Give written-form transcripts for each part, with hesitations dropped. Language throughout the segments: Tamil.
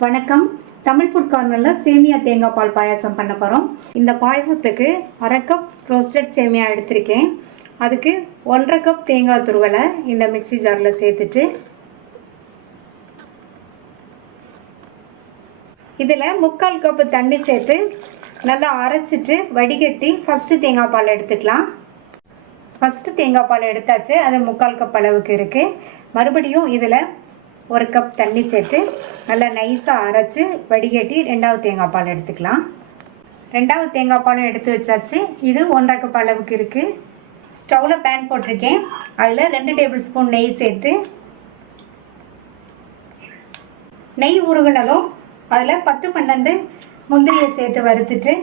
வணக்கம். தமிழ் ஃபுட் கார்னரில் சேமியா தேங்காய் பால் பாயாசம் பண்ண போகிறோம். இந்த பாயாசத்துக்கு 1/2 கப் ரோஸ்டட் சேமியா எடுத்திருக்கேன். அதுக்கு 1/2 கப் தேங்காய் துருவலை இந்த மிக்சி ஜாரில் சேர்த்துட்டு இதில் 3/4 கப்பு தண்ணி சேர்த்து நல்லா அரைச்சிட்டு வடிகட்டி ஃபஸ்ட்டு தேங்காய் பால் எடுத்துக்கலாம். ஃபஸ்ட்டு தேங்காய் பால் எடுத்தாச்சு, அது 3/4 கப் அளவுக்கு இருக்குது. மறுபடியும் இதில் 1 கப் தண்ணி சேர்த்து நல்லா நைஸாக அரைச்சி வடிகட்டி 2வது தேங்காய் பால் எடுத்துக்கலாம். 2வது தேங்காய் பாலும் எடுத்து வச்சாச்சு. இது 1/2 கப் அளவுக்கு இருக்குது. ஸ்டவ்வில் பேன் போட்டிருக்கேன். அதில் 2 டேபிள் ஸ்பூன் நெய் சேர்த்து நெய் உருகுனதும் அதில் 10-12 முந்திரியை சேர்த்து வறுத்துட்டு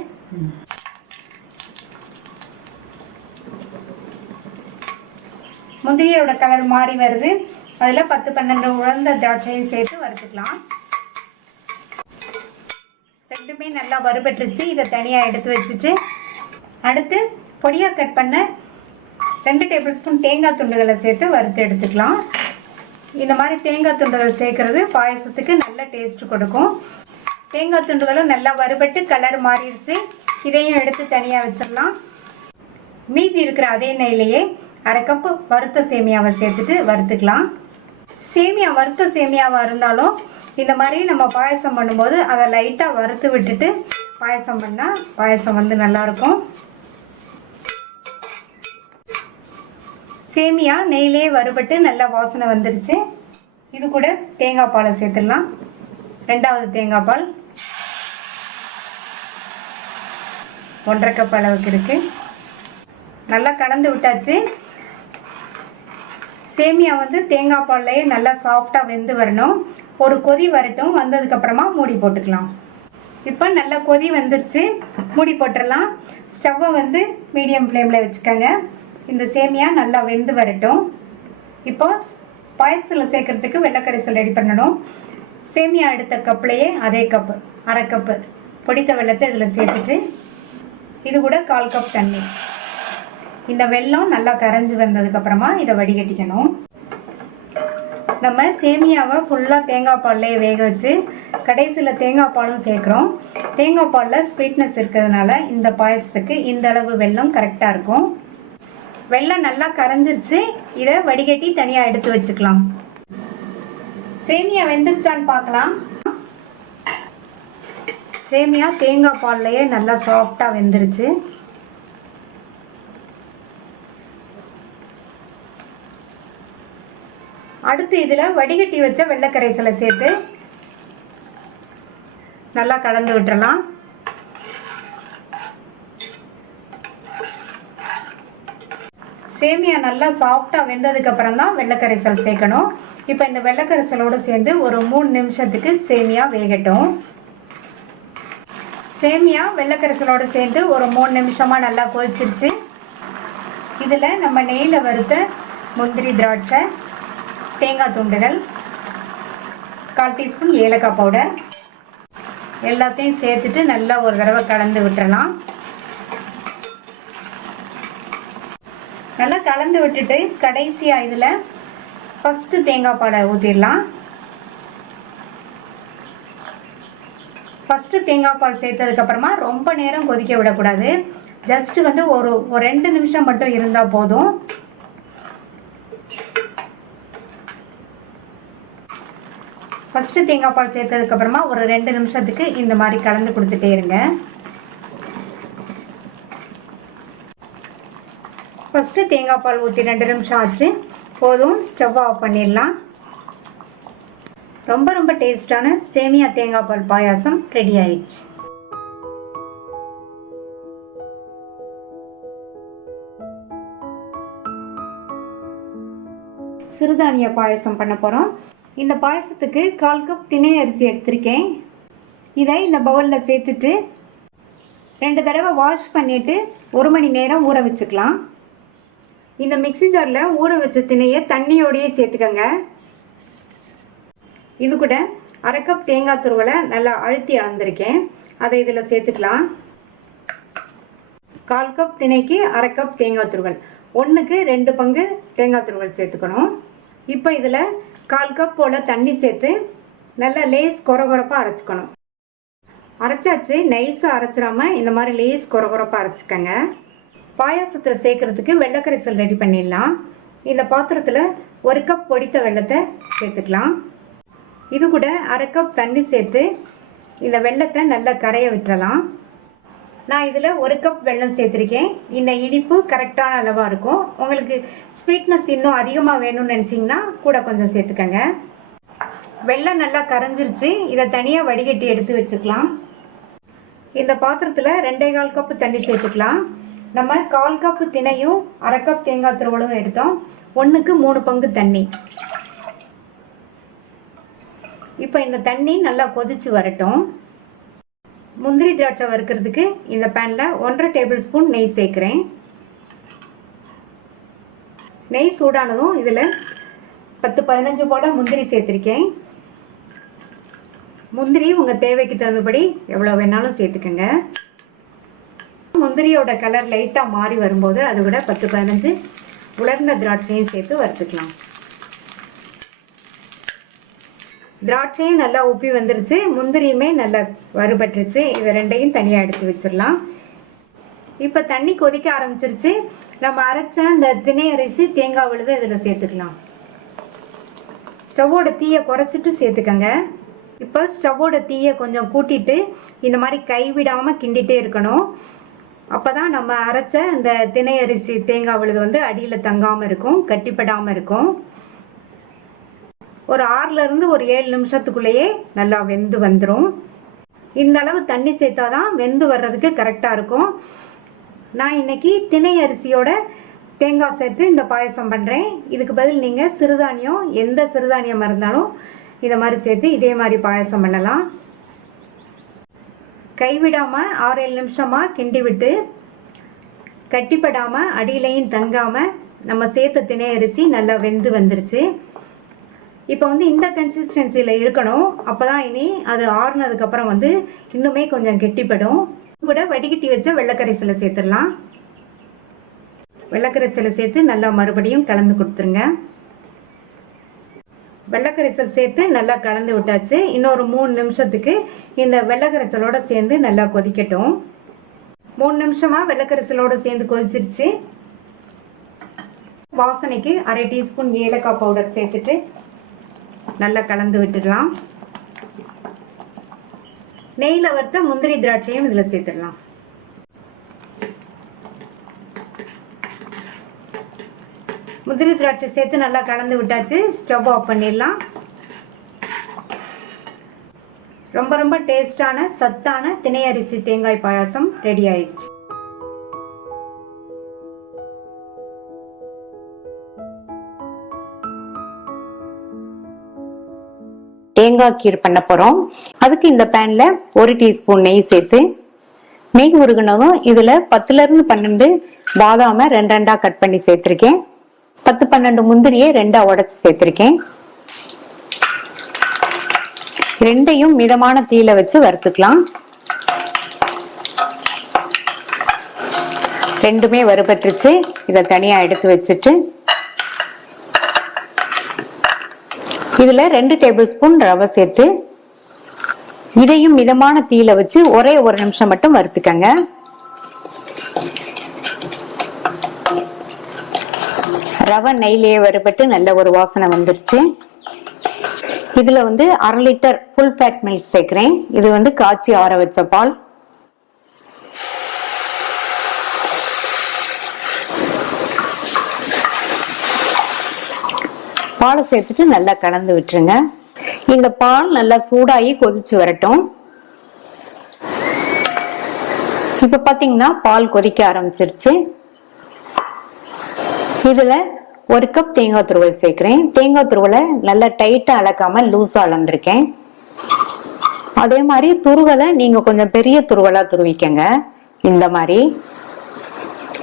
முந்திரியோட கலர் மாறி வருது. அதில் 10-12 உலர்ந்த திராட்சையும் சேர்த்து வறுத்துக்கலாம். ரெண்டுமே நல்லா வறுபட்டுருச்சு. இதை தனியாக எடுத்து வச்சுட்டு அடுத்து பொடியாக கட் பண்ண 2 டேபிள் ஸ்பூன் தேங்காய் துண்டுகளை சேர்த்து வறுத்து எடுத்துக்கலாம். இந்த மாதிரி தேங்காய் துண்டுகள் சேர்க்கறது பாயசத்துக்கு நல்ல டேஸ்ட் கொடுக்கும். தேங்காய் துண்டுகளும் நல்லா வறுபட்டு கலர் மாறிடுச்சு. இதையும் எடுத்து தனியாக வச்சிடலாம். மீதி இருக்கிற அதே நெய்லையே 1/2 கப்பு வறுத்த சேமியாவை சேர்த்துட்டு வறுத்துக்கலாம். சேமியா வறுத்த சேமியாவாக இருந்தாலும் இந்த மாதிரி நம்ம பாயசம் பண்ணும்போது அதை லைட்டாக வறுத்து விட்டுட்டு பாயசம் பண்ணால் பாயசம் நல்லாயிருக்கும். சேமியா நெய்லே வறுபட்டு நல்லா வாசனை வந்துருச்சு. இது கூட தேங்காய் பாலை சேர்த்துடலாம். 2வது தேங்காய் பால் 1/2 கப் அளவுக்கு இருக்குது. நல்லா கலந்து விட்டாச்சு. சேமியா தேங்காய் பால்லையே நல்லா சாஃப்டாக வெந்து வரணும். ஒரு கொதி வரட்டும். வந்ததுக்கப்புறமா மூடி போட்டுக்கலாம். இப்போ நல்லா கொதி வந்துருச்சு. மூடி போட்டுடலாம். ஸ்டவ்வை மீடியம் ஃப்ளேமில் வச்சுக்கோங்க. இந்த சேமியா நல்லா வெந்து வரட்டும். இப்போ பாயசத்தில் சேர்க்கறதுக்கு வெள்ளைக்கரைசல் ரெடி பண்ணணும். சேமியா எடுத்த கப்லேயே அதே கப்பு 1/2 கப்பு பொடித்த வெள்ளத்தை இதில் சேர்த்துட்டு இது கூட 1/4 கப் தண்ணி. இந்த வெல்லம் நல்லா கரைஞ்சி வந்ததுக்கப்புறமா இதை வடிகட்டிக்கணும். நம்ம சேமியாவை ஃபுல்லாக தேங்காய் பால்லையே வேக வச்சு கடைசியில் தேங்காய் பாலும் சேர்க்குறோம். தேங்காய் பாலில் ஸ்வீட்னஸ் இருக்கிறதுனால இந்த பாயசத்துக்கு இந்த அளவு வெல்லம் கரெக்டாக இருக்கும். வெல்லம் நல்லா கரைஞ்சிருச்சு. இதை வடிகட்டி தனியாக எடுத்து வச்சுக்கலாம். சேமியா வெந்துருச்சான்னு பார்க்கலாம். சேமியா தேங்காய் பால்லையே நல்லா சாஃப்டாக வெந்துருச்சு. அடுத்து இதில் வடிகட்டி வச்ச வெள்ளைக்கரைசலை சேர்த்து நல்லா கலந்து விட்டுறலாம். சேமியா நல்லா சாஃப்டாக வெந்ததுக்கு அப்புறம் தான் வெள்ளைக்கரைசல் சேர்க்கணும். இப்போ இந்த வெள்ளைக்கரைசலோடு சேர்ந்து ஒரு 3 நிமிஷத்துக்கு சேமியா வேகட்டும். சேமியா வெள்ளைக்கரைசலோடு சேர்ந்து ஒரு 3 நிமிஷமாக நல்லா கொதிச்சிருச்சு. இதில் நம்ம நெய்யில் வறுத்த முந்திரி, திராட்சை, தேங்காய் துண்டுகள், 1/4 டீஸ்பூன் ஏலக்காய் பவுடர் எல்லாத்தையும் சேர்த்துட்டு நல்லா ஒரு தடவை கலந்து விட்டுறலாம். நல்லா கலந்து விட்டுட்டு கடைசியாக இதில் ஃபஸ்ட்டு தேங்காய் பாலை ஊற்றிடலாம். ஃபஸ்ட்டு தேங்காய் பால் சேர்த்ததுக்கப்புறமா ரொம்ப நேரம் கொதிக்க விடக்கூடாது. ஜஸ்ட்டு ஒரு 2 நிமிஷம் மட்டும் இருந்தால் போதும். ஃபஸ்ட்டு தேங்காய் பால் சேர்த்ததுக்கப்புறமா ஒரு 2 நிமிஷத்துக்கு இந்த மாதிரி கலந்து கொடுத்துட்டே இருங்க. ஃபஸ்ட்டு தேங்காய் பால் ஊற்றி 2 நிமிஷம் ஆச்சு. போதும், ஸ்டவ் ஆஃப் பண்ணிடலாம். ரொம்ப டேஸ்டான சேமியா தேங்காய் பால் பாயாசம் ரெடி ஆயிடுச்சு. சிறுதானிய பாயசம் பண்ண போகிறோம். இந்த பாயசத்துக்கு 1/4 கப் திணை அரிசி எடுத்திருக்கேன். இதை இந்த பவுலில் சேர்த்துட்டு 2 தடவை வாஷ் பண்ணிவிட்டு 1 மணி நேரம் ஊற வச்சுக்கலாம். இந்த மிக்சி ஜாரில் ஊற வச்ச திணையை தண்ணியோடையே சேர்த்துக்கங்க. இது கூட 1/2 கப் தேங்காய் துருவலை நல்லா அழுத்தி அளந்திருக்கேன். அதை இதில் சேர்த்துக்கலாம். 1/4 கப் திணைக்கு 1/2 கப் தேங்காய் துருவல், 1க்கு 2 பங்கு தேங்காய் துருவல் சேர்த்துக்கணும். இப்போ இதில் 1/4 கப் போல் தண்ணி சேர்த்து நல்லா லேஸ் கொரகொரப்பாக அரைச்சிக்கணும். அரைச்சாச்சு. நைஸாக அரைச்சிடாம இந்த மாதிரி லேஸ் கொரகொரப்பாக அரைச்சிக்கங்க. பாயாசத்தில் சேர்க்கறதுக்கு வெள்ளை கரைசல் ரெடி பண்ணிடலாம். இந்த பாத்திரத்தில் 1 கப் பொடித்த வெல்லத்தை சேர்த்துக்கலாம். இது கூட 1/2 கப் தண்ணி சேர்த்து இந்த வெல்லத்தை நல்லா கரைய விட்டுறலாம். நான் இதில் 1 கப் வெல்லம் சேர்த்துருக்கேன். இந்த இனிப்பு கரெக்டான அளவாக இருக்கும். உங்களுக்கு ஸ்வீட்னஸ் இன்னும் அதிகமாக வேணும்னு நினச்சிங்கன்னா கூட கொஞ்சம் சேர்த்துக்கங்க. வெல்லம் நல்லா கரைஞ்சிருச்சு. இதை தனியாக வடிகட்டி எடுத்து வச்சுக்கலாம். இந்த பாத்திரத்தில் 2.25 கப்பு தண்ணி சேர்த்துக்கலாம். நம்ம 1/4 கப்பு தினையும் 1/2 கப் தேங்காய் துருவலும் எடுத்தோம். 1க்கு 3 பங்கு தண்ணி. இப்போ இந்த தண்ணி நல்லா கொதிச்சு வரட்டும். முந்திரி திராட்சை வறுக்கிறதுக்கு இந்த பேனில் 1.5 டேபிள் ஸ்பூன் நெய் சேர்க்குறேன். நெய் சூடானதும் இதில் 10-15 போல் முந்திரி சேர்த்துருக்கேன். முந்திரி உங்கள் தேவைக்கு தகுந்தபடி எவ்வளோ வேணாலும் சேர்த்துக்கோங்க. முந்திரியோட கலர் லைட்டாக மாறி வரும்போது அதை விட 10-15 உலர்ந்த திராட்சையும் சேர்த்து வறுத்துக்கலாம். திராட்சையும் நல்லா உப்பி வந்துருச்சு. முந்திரியுமே நல்லா வறுபட்டுருச்சு. இதை ரெண்டையும் தனியாக எடுத்து வச்சிடலாம். இப்போ தண்ணி கொதிக்க ஆரம்பிச்சிருச்சு. நம்ம அரைச்ச அந்த தினை அரிசி தேங்காய் விழுது இதில் சேர்த்துக்கலாம். ஸ்டவ்வோட தீயை குறைச்சிட்டு சேர்த்துக்கங்க. இப்போ ஸ்டவ்வோட தீயை கொஞ்சம் கூட்டிட்டு இந்த மாதிரி கைவிடாமல் கிண்டிகிட்டே இருக்கணும். அப்போ தான் நம்ம அரைச்ச அந்த தினை அரிசி தேங்காய் விழுது வந்து அடியில் தங்காமல் இருக்கும், கட்டிப்படாமல் இருக்கும். ஒரு 6லேருந்து ஒரு 7 நிமிஷத்துக்குள்ளேயே நல்லா வெந்து வந்துடும். இந்த அளவு தண்ணி சேர்த்தா தான் வெந்து வர்றதுக்கு கரெக்டாக இருக்கும். நான் இன்னைக்கு தினை அரிசியோட தேங்காய் சேர்த்து இந்த பாயசம் பண்ணுறேன். இதுக்கு பதில் நீங்கள் சிறுதானியம், எந்த சிறுதானியமாக இருந்தாலும் இதை மாதிரி சேர்த்து இதே மாதிரி பாயசம் பண்ணலாம். கைவிடாமல் 6-7 நிமிஷமாக கிண்டி விட்டு கட்டிப்படாமல் அடியிலையும் தங்காமல் நம்ம சேர்த்த தினை அரிசி நல்லா வெந்து வந்துருச்சு. இப்போ வந்து இந்த கன்சிஸ்டன்சியில் இருக்கணும். அப்போ தான் இனி அது ஆறுனதுக்கப்புறம் வந்து இன்னுமே கொஞ்சம் கெட்டிப்படும். கூட வடிகட்டி வச்ச வெள்ளைக்கரைசலை சேர்த்துடலாம். வெள்ளைக்கரைசலை சேர்த்து நல்லா மறுபடியும் கலந்து கொடுத்துருங்க. வெள்ளைக்கரைசல் சேர்த்து நல்லா கலந்து விட்டாச்சு. இன்னொரு 3 நிமிஷத்துக்கு இந்த வெள்ளைக்கரைசலோட சேர்ந்து நல்லா கொதிக்கட்டும். 3 நிமிஷமாக வெள்ளைக்கரைசலோட சேர்ந்து கொதிச்சிருச்சு. வாசனைக்கு 1/2 டீஸ்பூன் ஏலக்காய் பவுடர் சேர்த்துட்டு நல்லா கலந்து விட்டுடலாம். நெய்யில் வறுத்த முந்திரி திராட்சையும் இதில் சேர்த்துடலாம். முந்திரி திராட்சை சேர்த்து நல்லா கலந்து விட்டாச்சு. ஸ்டவ் ஆஃப் பண்ணிடலாம். ரொம்ப ரொம்ப டேஸ்டான சத்தான தினை அரிசி தேங்காய் பாயாசம் ரெடி ஆயிடுச்சு. தேங்காய் கீர் பண்ண போறோம். அதுக்கு இந்த பேன்ல 1 டீஸ்பூன் நெய் சேர்த்து நெய் உருகுனதும் இதுல 10லேருந்து 12 பாதாம 2 கட் பண்ணி சேர்த்திருக்கேன். 10-12 முந்திரியை 2 உடைச்சு சேர்த்திருக்கேன். ரெண்டையும் மிதமான தீயில வச்சு வறுத்துக்கலாம். ரெண்டுமே வறுபட்டுருச்சு. இதை தனியா எடுத்து வச்சுட்டு இதுல 2 டேபிள் ஸ்பூன் ரவை சேர்த்து இதையும் மிதமான தீயில வச்சு ஒரே 1 நிமிஷம் மட்டும் வறுத்துக்கங்க. ரவை நெய்லேயே வறுபட்டு நல்ல ஒரு வாசனை வந்துருச்சு. இதுல வந்து 1/2 லிட்டர் ஃபுல் ஃபேட் மில்க் சேர்க்கிறேன். இது வந்து காய்ச்சி ஆற வச்ச பால். பாலை சேர்த்துட்டு நல்லா கலந்து விட்டுருங்க. இந்த பால் நல்லா சூடாகி கொதிச்சு வரட்டும். இப்ப பாத்தீங்கன்னா பால் கொதிக்க ஆரம்பிச்சிருச்சு. இதுல 1 கப் தேங்காய் துருவல் சேர்க்கிறேன். தேங்காய் துருவலை நல்லா டைட்டா அளக்காம லூஸா அளந்திருக்கேன். அதே மாதிரி துருவலை நீங்க கொஞ்சம் பெரிய துருவலா துருவிக்கங்க. இந்த மாதிரி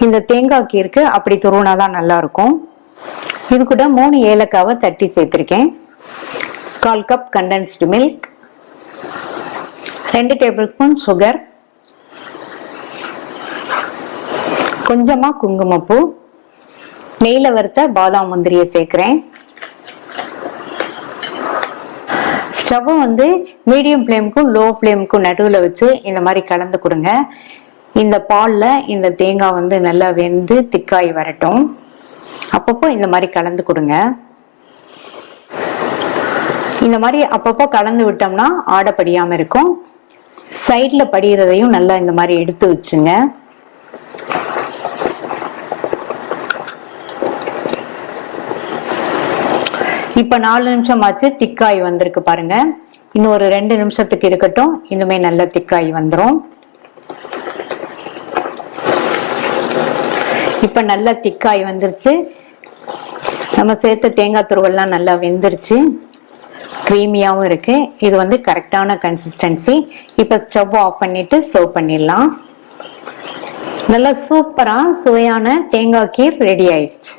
இந்த தேங்காய் கீருக்கு அப்படி துருவினாதான் நல்லா இருக்கும். இது கூட 3 ஏலக்காவை தட்டி சேர்த்திருக்கேன். 1/4 cup condensed milk, 2 table spoon sugar, கொஞ்சமா குங்குமப்பூ, நெய்ல வறுத்த பாதாம் முந்திரியை சேர்க்கிறேன். ஸ்டவ்வை வந்து மீடியம் ஃப்ளேமுக்கும் லோ ஃப்ளேமுக்கும் நடுவில் வச்சு இந்த மாதிரி கலந்து கொடுங்க. இந்த பாலில் இந்த தேங்காய் வந்து நல்லா வெந்து திக்காய் வரட்டும். அப்பப்போ இந்த மாதிரி கலந்து கொடுங்க. இந்த மாதிரி அப்பப்போ கலந்து விட்டோம்னா ஆடை படியாமல் இருக்கும். சைடில் படிகிறதையும் நல்லா இந்த மாதிரி எடுத்து வச்சுங்க. இப்போ 4 நிமிஷம் ஆச்சு, திக்காய் வந்திருக்கு பாருங்க. இன்னும் ஒரு 2 நிமிஷத்துக்கு இருக்கட்டும், இன்னுமே நல்ல திக்காய் வந்துடும். இப்போ நல்ல திக்காய் வந்துருச்சு. நம்ம சேர்த்த தேங்காய் துருவெல்லாம் நல்லா வெந்துருச்சு, க்ரீமியாகவும் இருக்கு. இது வந்து கரெக்டான கன்சிஸ்டன்சி. இப்போ ஸ்டவ் ஆஃப் பண்ணிட்டு சர்வ் பண்ணிடலாம். நல்லா சூப்பரா சுவையான தேங்காய் கீர் ரெடி ஆயிடுச்சு.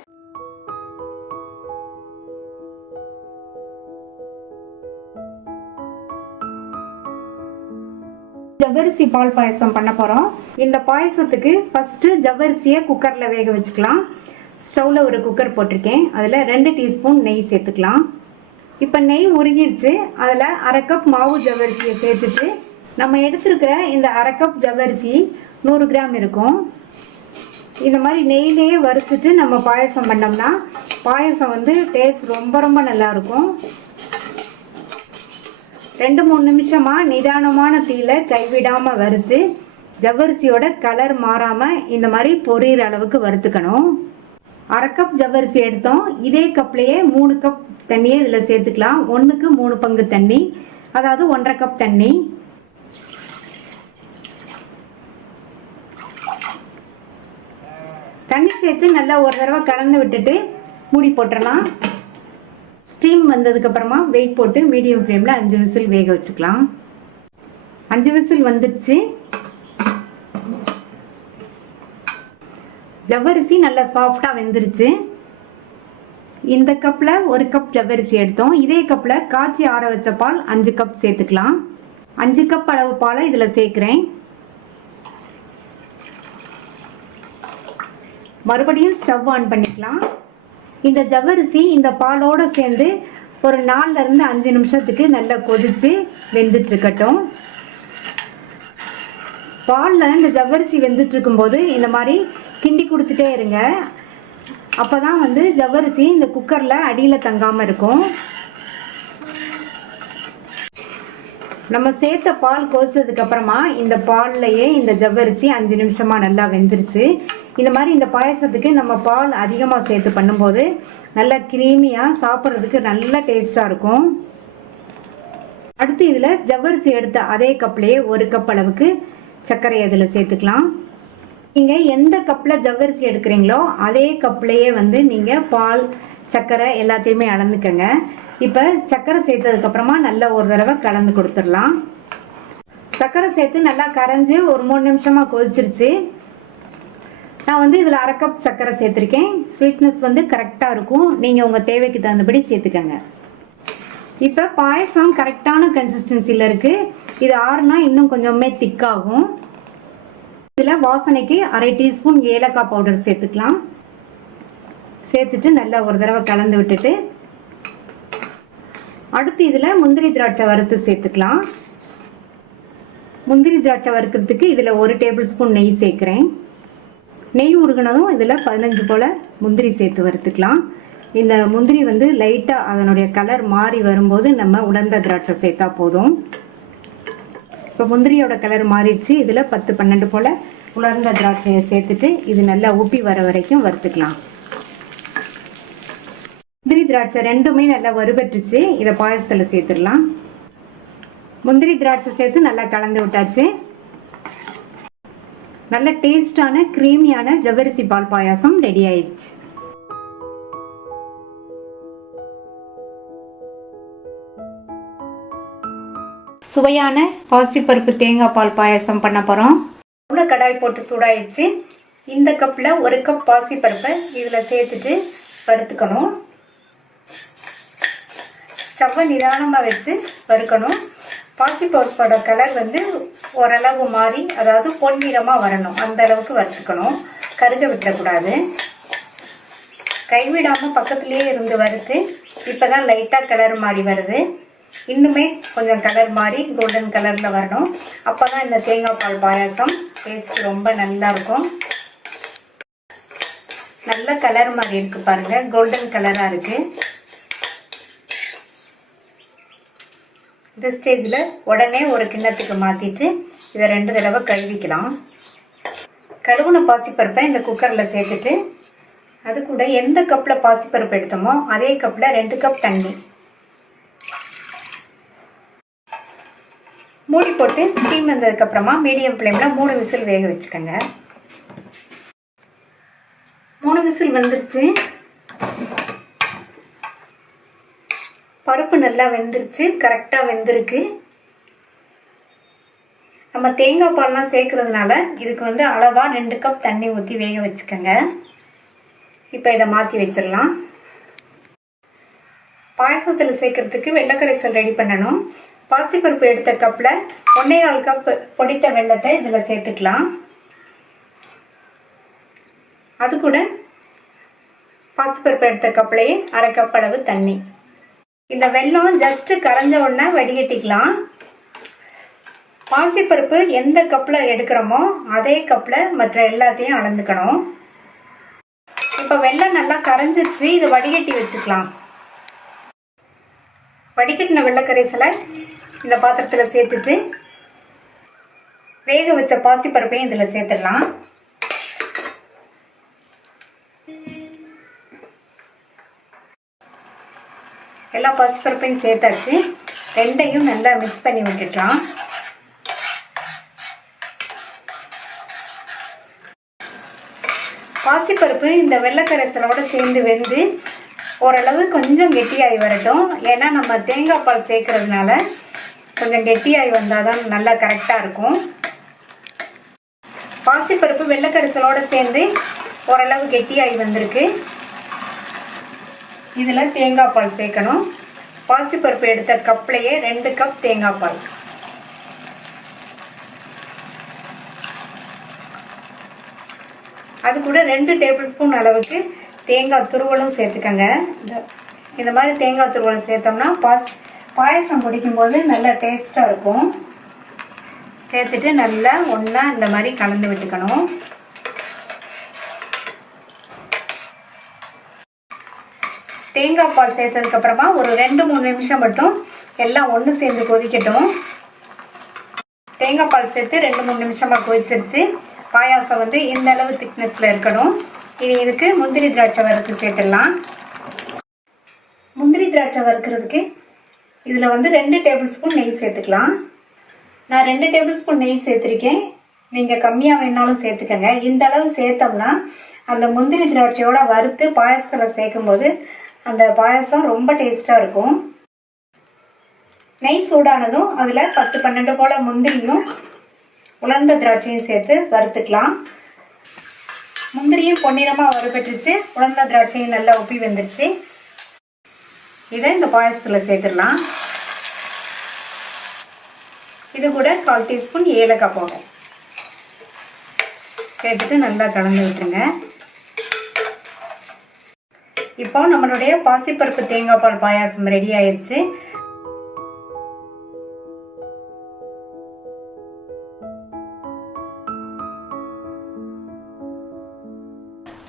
ஜவ்வரிசி பால் பாயசம் பண்ண போறோம். இந்த பாயசத்துக்கு ஃபர்ஸ்ட் ஜவ்வரிசியை குக்கர்ல வேக வச்சுக்கலாம். ஸ்டவ்ல ஒரு குக்கர் போட்டிருக்கேன். அதுல 2 டீஸ்பூன் நெய் சேர்த்துக்கலாம். இப்ப நெய் உருகிருச்சு. அதுல 1/2 கப் மாவு ஜவ்வரிசியை சேர்த்துட்டு நம்ம எடுத்திருக்கிற இந்த 1/2 கப் ஜவ்வரிசி 100 கிராம் இருக்கும். இந்த மாதிரி நெய்லேயே வறுத்துட்டு நம்ம பாயசம் பண்ணோம்னா பாயசம் வந்து டேஸ்ட் ரொம்ப ரொம்ப நல்லா இருக்கும். 2-3 நிமிஷமா நிதானமான தீயில கைவிடாம வறுத்து ஜவ்வரிசியோட கலர் மாறாம இந்த மாதிரி பொரியிற அளவுக்கு வறுத்துக்கணும். 1/2 கப் ஜவ்வரிசி எடுத்தோம். இதே கப்லயே 3 கப் தண்ணியை இதுல சேர்த்துக்கலாம். 1க்கு 3 பங்கு தண்ணி, அதாவது 1/2 கப் தண்ணி. தண்ணி சேர்த்து நல்லா ஒரு தடவை கலந்து விட்டுட்டு மூடி போட்டுடலாம். ஸ்டீம் வந்ததுக்கு அப்புறமா வெயிட் போட்டு மீடியம் ஃப்ளேம்ல 5 விசில் வேக வச்சுக்கலாம். 5 விசில் வந்துடுச்சு. ஜவ்வரிசி நல்லா சாஃப்டா வெந்துருச்சு. இந்த கப்ல 1 கப் ஜவ்வரிசி எடுத்தோம். இதே கப்ல காய்ச்சி ஆற வச்ச பால் 5 கப் சேர்த்துக்கலாம். 5 கப் அளவு பாலை இதுல சேர்க்கிறேன். மறுபடியும் ஸ்டவ் ஆன் பண்ணிக்கலாம். இந்த ஜவ்வரிசி இந்த பாலோட சேர்ந்து ஒரு 4ல இருந்து 5 நிமிஷத்துக்கு நல்லா கொதிச்சு வெந்துட்டு இருக்கட்டும். பால்ல இந்த ஜவ்வரிசி வெந்துட்டு இருக்கும்போது இந்த மாதிரி கிண்டி கொடுத்துட்டே இருங்க. அப்பதான் வந்து ஜவ்வரிசி இந்த குக்கர்ல அடியில தங்காம இருக்கும். நம்ம சேர்த்த பால் கொதிச்சதுக்கு அப்புறமா இந்த பால்லையே இந்த ஜவ்வரிசி 5 நிமிஷமா நல்லா வெந்துருச்சு. இந்த மாதிரி இந்த பாயசத்துக்கு நம்ம பால் அதிகமாக சேர்த்து பண்ணும்போது நல்லா கிரீமியாக சாப்பிட்றதுக்கு நல்ல டேஸ்டாக இருக்கும். அடுத்து இதில் ஜவ்வரிசி எடுத்த அதே கப்லேயே 1 கப் அளவுக்கு சர்க்கரை அதில் சேர்த்துக்கலாம். நீங்கள் எந்த கப்பில் ஜவ்வரிசி எடுக்கிறீங்களோ அதே கப்லேயே வந்து நீங்கள் பால் சர்க்கரை எல்லாத்தையுமே அளந்துக்கங்க. இப்போ சர்க்கரை சேர்த்ததுக்கப்புறமா நல்லா ஒரு தடவை கலந்து கொடுத்துடலாம். சர்க்கரை சேர்த்து நல்லா கரைஞ்சி ஒரு 3 நிமிஷமாக கொதிச்சிருச்சு. நான் வந்து இதில் 1/2 கப் சர்க்கரை சேர்த்துருக்கேன். ஸ்வீட்னஸ் வந்து கரெக்டாக இருக்கும். நீங்கள் உங்கள் தேவைக்கு தகுந்தபடி சேர்த்துக்கங்க. இப்போ பாயசம் கரெக்டான கன்சிஸ்டன்சியில் இருக்குது. இது ஆறுனா இன்னும் கொஞ்சமே திக்காகும். இதில் வாசனைக்கு 1/2 டீஸ்பூன் ஏலக்காய் பவுடர் சேர்த்துக்கலாம். சேர்த்துட்டு நல்லா ஒரு தடவை கலந்து விட்டுட்டு அடுத்து இதில் முந்திரி திராட்சை வறுத்து சேர்த்துக்கலாம். முந்திரி திராட்சை வறுக்கிறதுக்கு இதில் 1 டேபிள் ஸ்பூன் நெய் சேர்க்குறேன். நெய் உருகினதும் இதில் 15 போல் முந்திரி சேர்த்து வறுத்துக்கலாம். இந்த முந்திரி வந்து லைட்டாக அதனுடைய கலர் மாறி வரும்போது நம்ம உலர்ந்த திராட்சை சேர்த்தா போதும். இப்போ முந்திரியோட கலர் மாறிடுச்சு. இதில் 10-12 போல் உலர்ந்த திராட்சையை சேர்த்துட்டு இது நல்லா உப்பி வர வரைக்கும் வறுத்துக்கலாம். முந்திரி திராட்சை ரெண்டுமே நல்லா வறுபட்டுச்சு. இதை பாயசத்தில் சேர்த்துடலாம். முந்திரி திராட்சை சேர்த்து நல்லா கலந்து விட்டாச்சு. நல்ல டேஸ்டான கிரீமியான ஜவ்வரிசி பால் பாயாசம் ரெடி ஆயிடுச்சு. சுவையான பாசிப்பருப்பு தேங்காய் பால் பாயாசம் பண்ண போறோம். கடாய் போட்டு சூடாயிடுச்சு. இந்த கப்ல 1 கப் பாசிப்பருப்பை இதுல சேர்த்துட்டு வறுத்துக்கணும். ஸ்டவ்வை நிதானமா வச்சு வறுக்கணும். பாசிப்பருப்போட கலர் வந்து ஓரளவு மாறி, அதாவது பொன்னிறமா வரணும். அந்த அளவுக்கு வறுத்துக்கணும். கருக விட்டுறக்கூடாது. கைவிடாம பக்கத்திலேயே இருந்து வறுத்து இப்பதான் லைட்டா கலர் மாறி வருது. இன்னுமே கொஞ்சம் கலர் மாதிரி கோல்டன் கலரில் வரணும். அப்போ தான் இந்த தேங்காய் பால் பாயாசம் டேஸ்ட் ரொம்ப நல்லா இருக்கும். நல்ல கலர் மாதிரி இருக்கு பாருங்க, கோல்டன் கலராக இருக்கு. இந்த ஸ்டேஜில் உடனே ஒரு கிண்ணத்துக்கு மாற்றிட்டு இதை 2 தடவை கழுவிக்கலாம். கழுவுன பாசிப்பருப்பை இந்த குக்கரில் சேர்த்துட்டு அது கூட எந்த கப்பில் பாசிப்பருப்பு எடுத்தோமோ அதே கப்பில் 2 கப் தண்ணி மூடி போட்டு ஸ்டீம் வந்ததுக்கப்புறமா மீடியம் ஃப்ளேமில் 3 விசில் வேக வச்சுக்கோங்க. 3 விசில் வந்துருச்சு. பருப்பு நல்லா வெந்துருச்சு, கரெக்டாக வெந்திருக்கு. நம்ம தேங்காய் பால்லாம் சேர்க்கறதுனால இதுக்கு வந்து அளவாக 2 கப் தண்ணி ஊற்றி வேக வச்சுக்கோங்க. இப்போ இதை மாற்றி வச்சிடலாம். பாயசத்தில் சேர்க்கறதுக்கு வெள்ளைக்கரைசல் ரெடி பண்ணணும். பாசிப்பருப்பு எடுத்த கப்பில் 1.25 கப் பொடித்த வெள்ளத்தை இதில் சேர்த்துக்கலாம். அது கூட பாசிப்பருப்பு எடுத்த கப்லேயே 1/2 கப் அளவு தண்ணி. இந்த வெல்லம் ஜஸ்ட் கரைஞ்ச உடனே வடிகட்டிக்கலாம். பாசிப்பருப்பு எந்த கப்பில் எடுக்கிறோமோ அதே கப்பில் மற்ற எல்லாத்தையும் அளந்துக்கணும். இப்போ வெல்லம் நல்லா கரைஞ்சிருச்சு, இதை வடிகட்டி வச்சுக்கலாம். வடிகட்டின வெள்ளக்கரைசலை இந்த பாத்திரத்தில் சேர்த்துட்டு வேக வச்ச பாசிப்பருப்பையும் இதில் சேர்த்துடலாம். எல்லா பாசிப்பருப்பையும் சேர்த்தாச்சு. ரெண்டையும் நல்லா மிக்ஸ் பண்ணி விட்டுக்கலாம். பாசிப்பருப்பு இந்த வெள்ளைக்கரைசலோட சேர்ந்து வெந்து ஓரளவு கொஞ்சம் கெட்டியாகி வரட்டும். ஏன்னா நம்ம தேங்காய் பால் சேர்க்கறதுனால கொஞ்சம் கெட்டியாகி வந்தால் தான் நல்லா கரெக்டாக இருக்கும். பாசிப்பருப்பு வெள்ளைக்கரைசலோட சேர்ந்து ஓரளவு கெட்டியாகி வந்திருக்கு. இதில் தேங்காய் பால் சேர்க்கணும். பாசிப்பருப்பு எடுத்த கப்லேயே 2 கப் தேங்காய் பால். அது கூட 2 டேபிள் ஸ்பூன் அளவுக்கு தேங்காய் துருவலும் சேர்த்துக்கங்க. இந்த மாதிரி தேங்காய் துருவலும் சேர்த்தோம்னா பாயசம் குடிக்கும்போது நல்லா டேஸ்டாக இருக்கும். சேர்த்துட்டு நல்லா ஒன்றா இந்த மாதிரி கலந்து விட்டுக்கணும். தேங்காய் பால் சேர்த்ததுக்கு அப்புறமா ஒரு 2-3 நிமிஷம் மட்டும் எல்லாம் ஒன்று சேர்ந்து கொதிக்கட்டும். தேங்காய் பால் சேர்த்து 2-3 நிமிஷமாக கொதிச்சிருச்சு. பாயாசம் வந்து இந்த அளவு திக்னஸில் இருக்கணும். இனி இதுக்கு முந்திரி திராட்சை வறுத்து சேர்த்துடலாம். முந்திரி திராட்சை வறுக்கிறதுக்கு இதில் வந்து 2 டேபிள் ஸ்பூன் நெய் சேர்த்துக்கலாம். நான் 2 டேபிள் ஸ்பூன் நெய் சேர்த்துருக்கேன். நீங்கள் கம்மியாக வேணாலும் சேர்த்துக்கங்க. இந்த அளவு சேர்த்தோம்னா அந்த முந்திரி திராட்சையோட வறுத்து பாயசத்தில் சேர்க்கும்போது அந்த பாயசம் ரொம்ப டேஸ்டாக இருக்கும். நெய் சூடானதும் அதில் 10-12 போல முந்திரியும் உலர்ந்த திராட்சையும் சேர்த்து வறுத்துக்கலாம். முந்திரியும் பொன்னிறமாக வறுபட்டுருச்சு, உலர்ந்த திராட்சையும் நல்லா உப்பி வந்துருச்சு. இதை இந்த பாயசத்தில் சேர்த்துடலாம். இது கூட 1/4 டீஸ்பூன் ஏலக்காய் பவுடர் சேர்த்துட்டு நல்லா கலந்து விட்டுருங்க. இப்போ நம்மளுடைய பாசிப்பருப்பு தேங்காய் பால் பாயாசம் ரெடி ஆயிடுச்சு.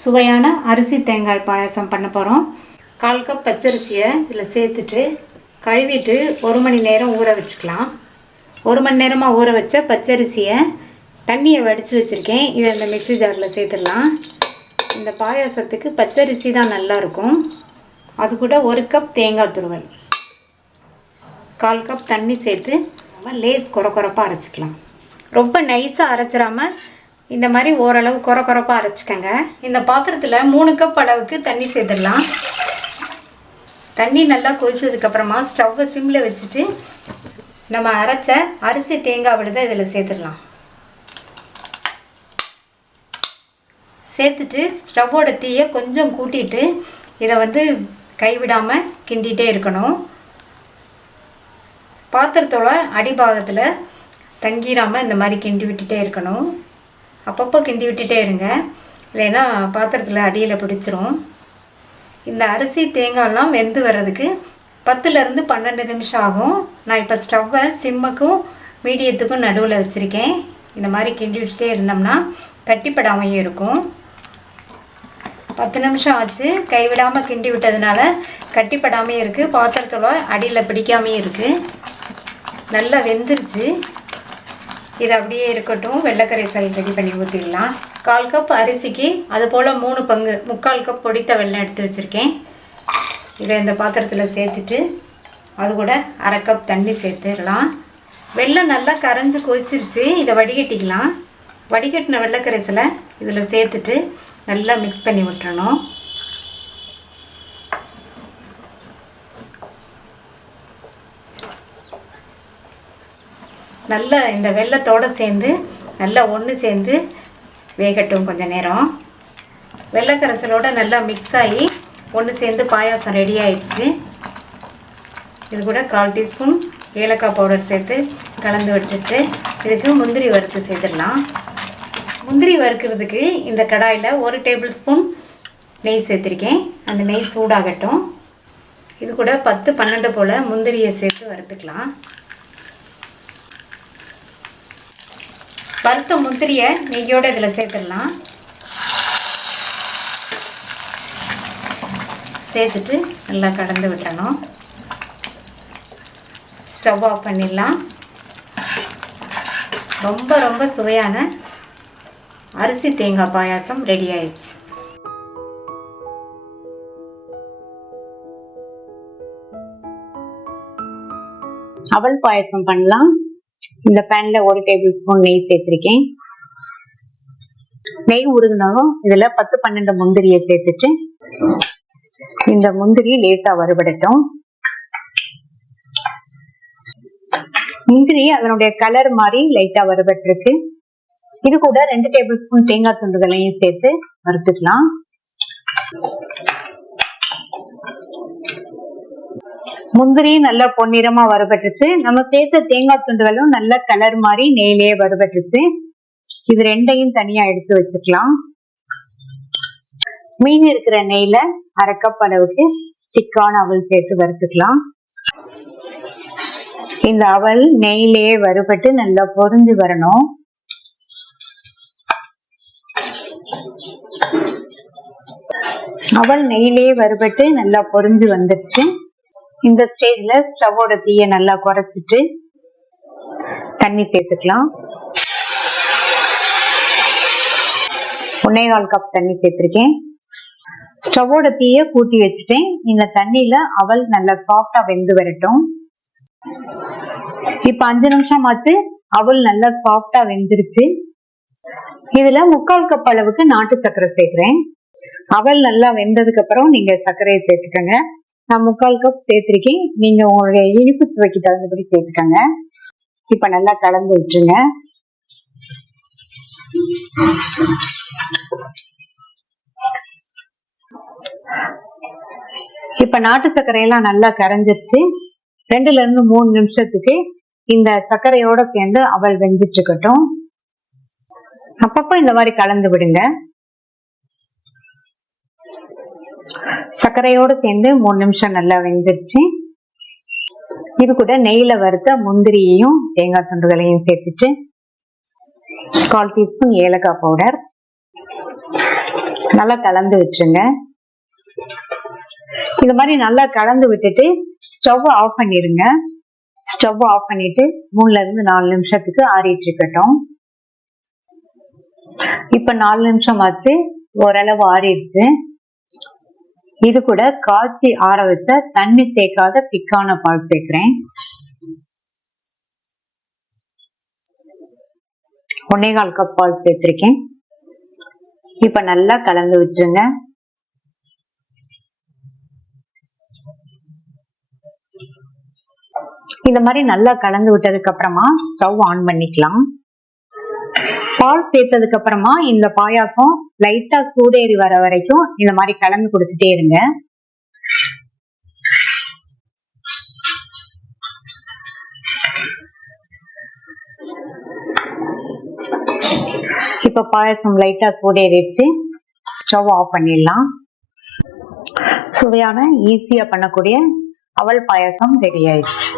சுவையான அரிசி தேங்காய் பாயாசம் பண்ண போகிறோம். 1/4 கப் பச்சரிசியை இதில் சேர்த்துட்டு கழுவிட்டு 1 மணி நேரம் ஊற வச்சுக்கலாம். 1 மணி நேரமாக ஊற வச்ச பச்சரிசியை தண்ணியை வடித்து வச்சுருக்கேன். இதை இந்த மிக்ஸி ஜாரில் சேர்த்துடலாம். இந்த பாயாசத்துக்கு பச்சரிசி தான் நல்லாயிருக்கும். அது கூட 1 கப் தேங்காய் துருவல், 1/4 கப் தண்ணி சேர்த்து நம்ம லேஸ் கொரப்பாக அரைச்சிக்கலாம். ரொம்ப நைஸாக அரைச்சிடாமல் இந்த மாதிரி ஓரளவு கொரப்பாக அரைச்சிக்கங்க. இந்த பாத்திரத்தில் 3 கப் அளவுக்கு தண்ணி சேர்த்துடலாம். தண்ணி நல்லா கொதிச்சதுக்கப்புறமா ஸ்டவ்வை சிம்மில் வச்சுட்டு நம்ம அரைச்ச அரிசி தேங்காய் விழுதை இதில் சேர்த்துடலாம். சேர்த்துட்டு ஸ்டவ்வோட தீயை கொஞ்சம் கூட்டிட்டு இதை வந்து கைவிடாமல் கிண்டிகிட்டே இருக்கணும். பாத்திரத்தோட அடிபாகத்தில் தங்கிடாமல் இந்த மாதிரி கிண்டி விட்டுட்டே இருக்கணும். அப்பப்போ கிண்டி விட்டுட்டே இருங்க, இல்லைன்னா பாத்திரத்தில் அடியில் பிடிச்சிரும். இந்த அரிசி தேங்காயெல்லாம் வெந்து வர்றதுக்கு 10லேருந்து 12 நிமிஷம் ஆகும். நான் இப்போ ஸ்டவ்வை சிம்முக்கும் மீடியத்துக்கும் நடுவில் வச்சுருக்கேன். இந்த மாதிரி கிண்டி விட்டுட்டே இருந்தோம்னா கட்டிப்படாமையும் இருக்கும். 10 நிமிஷம் ஆச்சு. கைவிடாமல் கிண்டி விட்டதுனால கட்டிப்படாமையும் இருக்குது, பாத்திரத்தோட அடியில் பிடிக்காமையும் இருக்குது. நல்லா வெந்துருச்சு. இது அப்படியே இருக்கட்டும். வெள்ளைக்கரைசல் ரெடி பண்ணி ஊற்றிடலாம். 1/4 கப் அரிசிக்கு அதுபோல் 3 பங்கு 3/4 கப் பொடித்த வெல்லம் எடுத்து வச்சுருக்கேன். இதை இந்த பாத்திரத்தில் சேர்த்துட்டு அது கூட 1/2 கப் தண்ணி சேர்த்துடலாம். வெல்லம் நல்லா கரைஞ்சி கொதிச்சிருச்சு. இதை வடிகட்டிக்கலாம். வடிகட்டின வெள்ளைக்கரைசலை இதில் சேர்த்துட்டு நல்லா மிக்ஸ் பண்ணி விட்டுறணும். நல்லா இந்த வெல்லத்தோடு சேர்ந்து நல்லா ஒன்று சேர்ந்து வேகட்டும் கொஞ்சம் நேரம். வெள்ளைக்கரைசலோடு நல்லா மிக்ஸ் ஆகி ஒன்று சேர்ந்து பாயாசம் ரெடி ஆயிடுச்சு. இது கூட 1/4 டீஸ்பூன் ஏலக்காய் பவுடர் சேர்த்து கலந்து விட்டுட்டு இதுக்கு முந்திரி வறுத்து சேர்த்துடலாம். முந்திரி வறுக்கிறதுக்கு இந்த கடாயில் 1 டேபிள் ஸ்பூன் நெய் சேர்த்துருக்கேன். அந்த நெய் சூடாகட்டும். இது கூட 10-12 போல் முந்திரியை சேர்த்து வறுத்துக்கலாம். வறுத்த முந்திரியை நெய்யோடு இதில் சேர்த்துடலாம். சேர்த்துட்டு நல்லா கலந்து விட்டுறணும். ஸ்டவ் ஆஃப் பண்ணிடலாம். ரொம்ப ரொம்ப சுவையான அரிசி தேங்காய் பாயாசம் ரெடி ஆயிடுச்சு. அவல் பாயாசம் பண்ணலாம். இந்த பேன்ல 1 டேபிள் ஸ்பூன் நெய் சேர்த்திருக்கேன். நெய் உருகுனதும் இதுல 10-12 முந்திரியை சேர்த்துட்டு இந்த முந்திரி லேசா வறுபடட்டும். முந்திரி அதனுடைய கலர் மாதிரி லைட்டா வறுபட்டிருக்கு. இது கூட 2 டேபிள் ஸ்பூன் தேங்காய் துண்டுகளையும் சேர்த்து வறுத்துக்கலாம். முந்திரி நல்லா பொன்னிறமா வறுபட்டுச்சு. நம்ம சேர்த்த தேங்காய் துண்டுகளும் நல்ல கலர் மாதிரி நெய்லயே வறுபட்டுச்சு. இது ரெண்டையும் தனியா எடுத்து வச்சுக்கலாம். மீன் இருக்கிற நெய்ல 1/2 கப் அளவுக்கு திக்கான அவல் சேர்த்து வறுத்துக்கலாம். இந்த அவல் நெய்லயே வறுபட்டு நல்லா பொரிஞ்சு வரணும். அவல் நெய்லயே வறுபட்டு நல்லா பொரிஞ்சு வந்துருச்சு. இந்த ஸ்டேஜ்ல ஸ்டவோட தீயை நல்லா குறைச்சிட்டு தண்ணி சேர்த்துக்கலாம். 1/4 கப் தண்ணி சேர்த்திருக்கேன். ஸ்டவோட தீயை கூட்டி வச்சுட்டேன். இந்த தண்ணியில அவல் நல்லா சாஃப்டா வெந்து வரட்டும். இப்ப 5 நிமிஷம் ஆச்சு. அவல் நல்லா சாஃப்டா வெந்துருச்சு. இதுல 3/4 கப் அளவுக்கு நாட்டு சர்க்கரை சேர்க்கிறேன். அவல் நல்லா வெந்ததுக்கு அப்புறம் நீங்க சர்க்கரையை சேர்த்துக்கங்க. நான் 3/4 கப் சேர்த்திருக்கேன். நீங்க உங்களுடைய இனிப்பு சுவைக்கு தகுந்தபடி சேர்த்துக்கங்க. இப்ப நல்லா கலந்து விட்டுருங்க. இப்ப நாட்டு சர்க்கரையெல்லாம் நல்லா கரைஞ்சிருச்சு. 2ல இருந்து 3 நிமிஷத்துக்கு இந்த சர்க்கரையோட சேர்ந்து அவல் வெந்துட்டு இருக்கட்டும். அப்பப்போ இந்த மாதிரி கலந்து விடுங்க. சர்க்கரையோடு சேர்ந்து 3 நிமிஷம் நல்லா வெந்துருச்சு. இது கூட நெய்ல வறுத்த முந்திரியையும் தேங்காய் துண்டுகளையும் சேர்த்துட்டு 1/4 டீஸ்பூன் ஏலக்காய் பவுடர் நல்லா கலந்து விட்டுருங்க. இது மாதிரி நல்லா கலந்து விட்டுட்டு ஸ்டவ் ஆஃப் பண்ணிருங்க. ஸ்டவ் ஆஃப் பண்ணிட்டு 3ல இருந்து 4 நிமிஷத்துக்கு ஆறிட்டு இருக்கட்டும். இப்ப 4 நிமிஷம் ஆச்சு. ஓரளவு ஆறிடுச்சு. இது கூட காய்ச்சி ஆற வச்ச தண்ணி சேர்க்காத திக்கான பால் சேர்க்கிறேன். 1/4 கப் பால் சேர்த்திருக்கேன். இப்ப நல்லா கலந்து விட்டுருங்க. இந்த மாதிரி நல்லா கலந்து விட்டதுக்கு அப்புறமா ஸ்டவ் ஆன் பண்ணிக்கலாம். பால் சேர்த்ததுக்கு அப்புறமா இந்த பாயாசம் லைட்டா சூடேறி வர வரைக்கும் இந்த மாதிரி கலந்து கொடுத்துட்டே இருங்க. இப்ப பாயாசம் லைட்டா சூடேறிடுச்சு. ஸ்டவ் ஆஃப் பண்ணிடலாம். சுவையான ஈஸியா பண்ணக்கூடிய அவல் பாயாசம் ரெடி ஆயிடுச்சு.